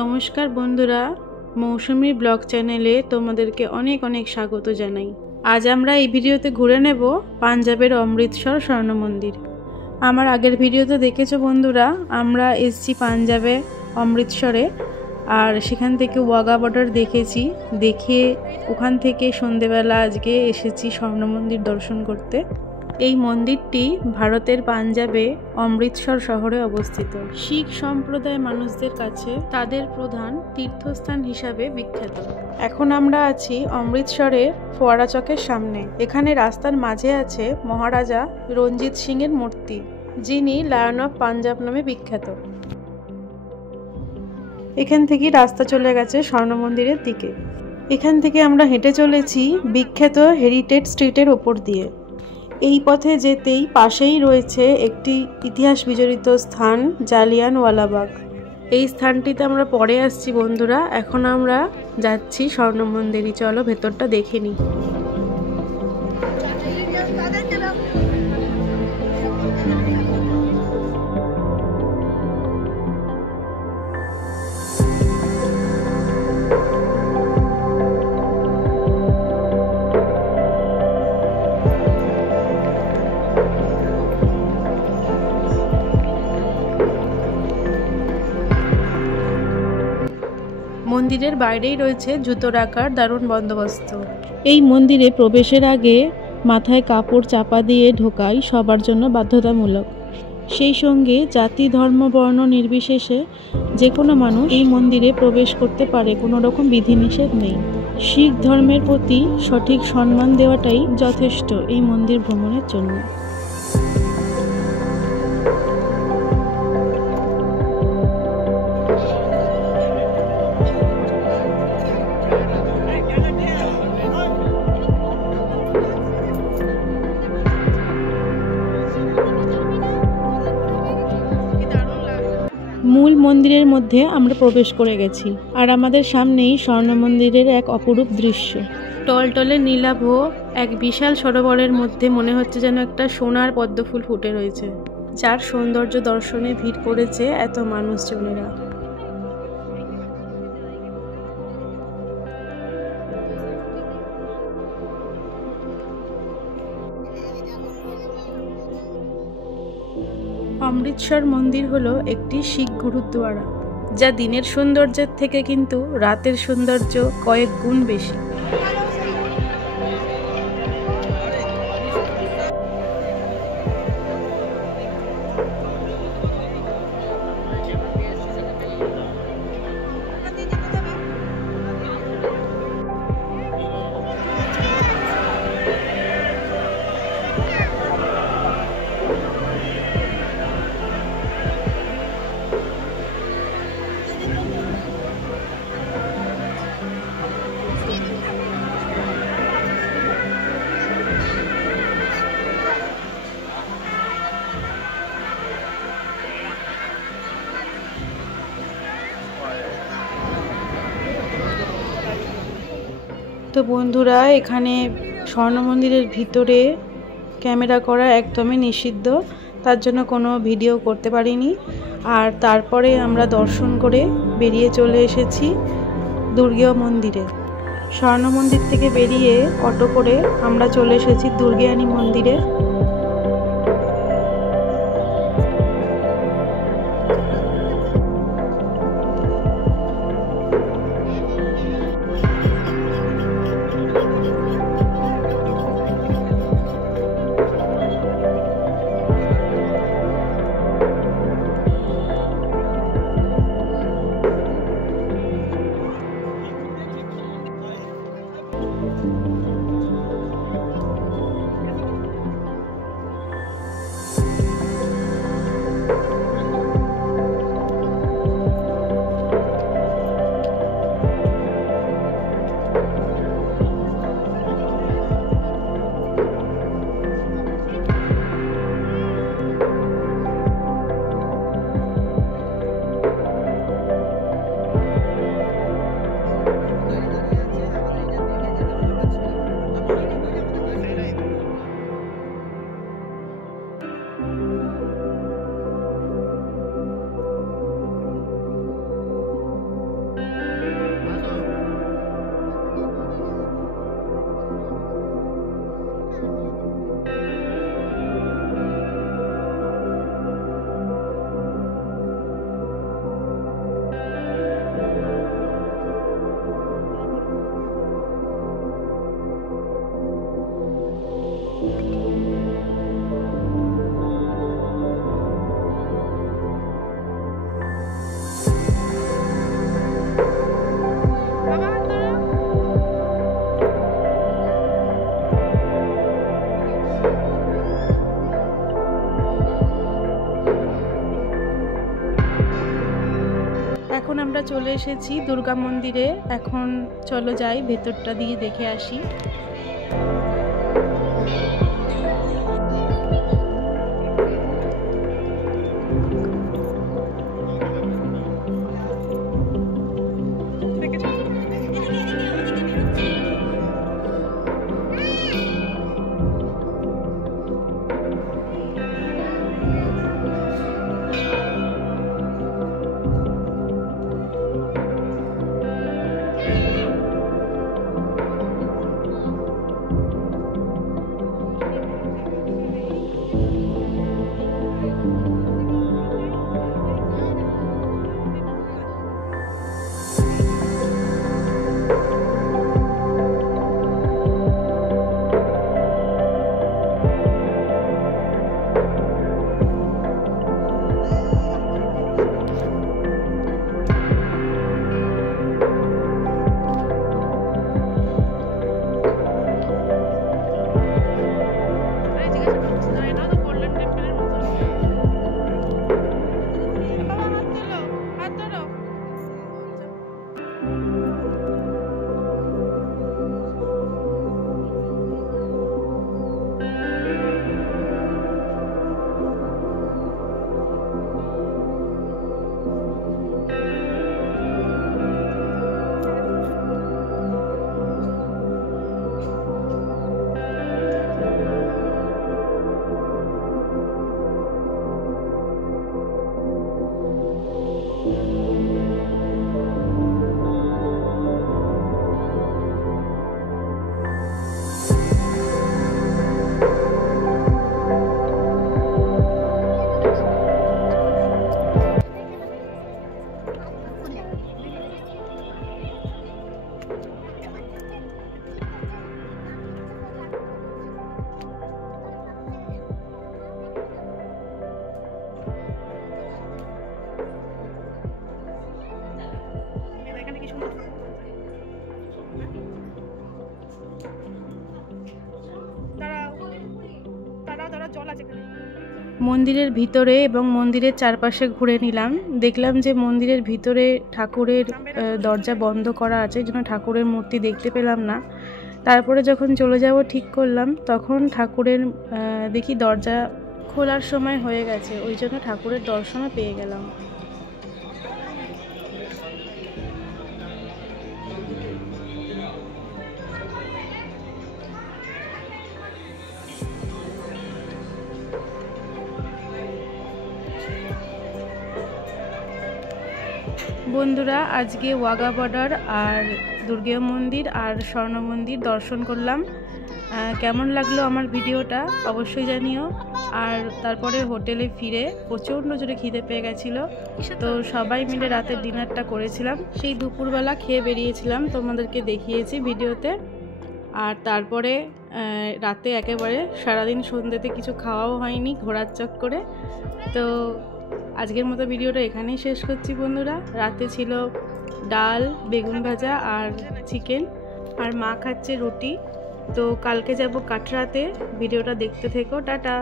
নমস্কার বন্ধুরা, মৌসুমী ব্লগ চ্যানেলে তোমাদেরকে অনেক অনেক স্বাগত জানাই। আজ আমরা এই ভিডিওতে ঘুরে নেব পাঞ্জাবের অমৃতসর স্বর্ণ মন্দির। আমার আগের ভিডিওতে দেখেছো বন্ধুরা, আমরা এসেছি পাঞ্জাবে অমৃতসরে, আর সেখান থেকে ওয়াঘা বর্ডার দেখেছি। দেখে ওখান থেকে সন্ধেবেলা আজকে এসেছি স্বর্ণ মন্দির দর্শন করতে। এই মন্দিরটি ভারতের পাঞ্জাবে অমৃতসর শহরে অবস্থিত। শিখ সম্প্রদায় মানুষদের কাছে তাদের প্রধান তীর্থস্থান হিসাবে বিখ্যাত। এখন আমরা আছি অমৃতসরের ফোয়ারা চকের সামনে। এখানে রাস্তার মাঝে আছে মহারাজা রঞ্জিত সিং এর মূর্তি, যিনি লায়ন অফ পাঞ্জাব নামে বিখ্যাত। এখান থেকে রাস্তা চলে গেছে স্বর্ণ মন্দিরের দিকে। এখান থেকে আমরা হেঁটে চলেছি বিখ্যাত হেরিটেজ স্ট্রিটের ওপর দিয়ে। এই পথে যেতেই পাশেই রয়েছে একটি ইতিহাস বিজড়িত স্থান, জালিয়ানওয়ালাবাগ। এই স্থানটিতে আমরা পরে আসছি বন্ধুরা। এখন আমরা যাচ্ছি স্বর্ণ মন্দিরে। চলো ভেতরটা দেখে নিই। মন্দিরের বাইরেই রয়েছে জুতো রাখার দারুণ বন্দোবস্ত। এই মন্দিরে প্রবেশের আগে মাথায় কাপড় চাপা দিয়ে ঢোকাই সবার জন্য বাধ্যতামূলক। সেই সঙ্গে জাতি, ধর্ম, বর্ণ নির্বিশেষে যে কোনো মানুষ এই মন্দিরে প্রবেশ করতে পারে, কোনো রকম বিধিনিষেধ নেই। শিখ ধর্মের প্রতি সঠিক সম্মান দেওয়াটাই যথেষ্ট এই মন্দির ভ্রমণের জন্য। মূল মন্দিরের মধ্যে আমরা প্রবেশ করে গেছি, আর আমাদের সামনেই স্বর্ণ মন্দিরের এক অপরূপ দৃশ্য। টলটলে নীলাভ এক বিশাল সরোবরের মধ্যে মনে হচ্ছে যেন একটা সোনার পদ্মফুল ফুটে রয়েছে, যার সৌন্দর্য দর্শনে ভিড় করেছে এত মানুষজনেরা। অমৃতসর মন্দির হলো একটি শিখ গুরুদ্বারা, যা দিনের সৌন্দর্যের থেকে কিন্তু রাতের সৌন্দর্য কয়েক গুণ বেশি। তো বন্ধুরা, এখানে স্বর্ণ মন্দিরের ভিতরে ক্যামেরা করা একদমই নিষিদ্ধ, তার জন্য কোনো ভিডিও করতে পারিনি। আর তারপরে আমরা দর্শন করে বেরিয়ে চলে এসেছি দুর্গেয় মন্দিরে। স্বর্ণ মন্দির থেকে বেরিয়ে অটো করে আমরা চলে এসেছি দুর্গেয়ানী মন্দিরে। আমরা চলে এসেছি দুর্গা মন্দিরে। এখন চলো যাই ভেতরটা দিয়ে দেখে আসি। মন্দিরের ভিতরে এবং মন্দিরের চারপাশে ঘুরে নিলাম। দেখলাম যে মন্দিরের ভিতরে ঠাকুরের দরজা বন্ধ করা আছে, যেন ঠাকুরের মূর্তি দেখতে পেলাম না। তারপরে যখন চলে যাব ঠিক করলাম, তখন ঠাকুরের দেখি দরজা খোলার সময় হয়ে গেছে, ওই জন্য ঠাকুরের দর্শনও পেয়ে গেলাম। বন্ধুরা, আজকে ওয়াঘা বর্ডার আর দুর্গা মন্দির আর স্বর্ণ মন্দির দর্শন করলাম। কেমন লাগলো আমার ভিডিওটা অবশ্যই জানিও। আর তারপরে হোটেলে ফিরে প্রচণ্ড জোরে খিদে পেয়ে গেছিলো, তো সবাই মিলে রাতের ডিনারটা করেছিলাম। সেই দুপুরবেলা খেয়ে বেরিয়েছিলাম, তোমাদেরকে দেখিয়েছি ভিডিওতে। আর তারপরে রাতে একেবারে সারাদিন সন্ধ্যেতে কিছু খাওয়াও হয়নি, ঘোরার চক্করে। তো আজকের মতো ভিডিওটা এখানেই শেষ করছি বন্ধুরা। রাতে ছিল ডাল, বেগুন ভাজা আর চিকেন, আর মা খাচ্ছে রুটি। তো কালকে যাব কাটরাতে, ভিডিওটা দেখতে থেকো। টাটা।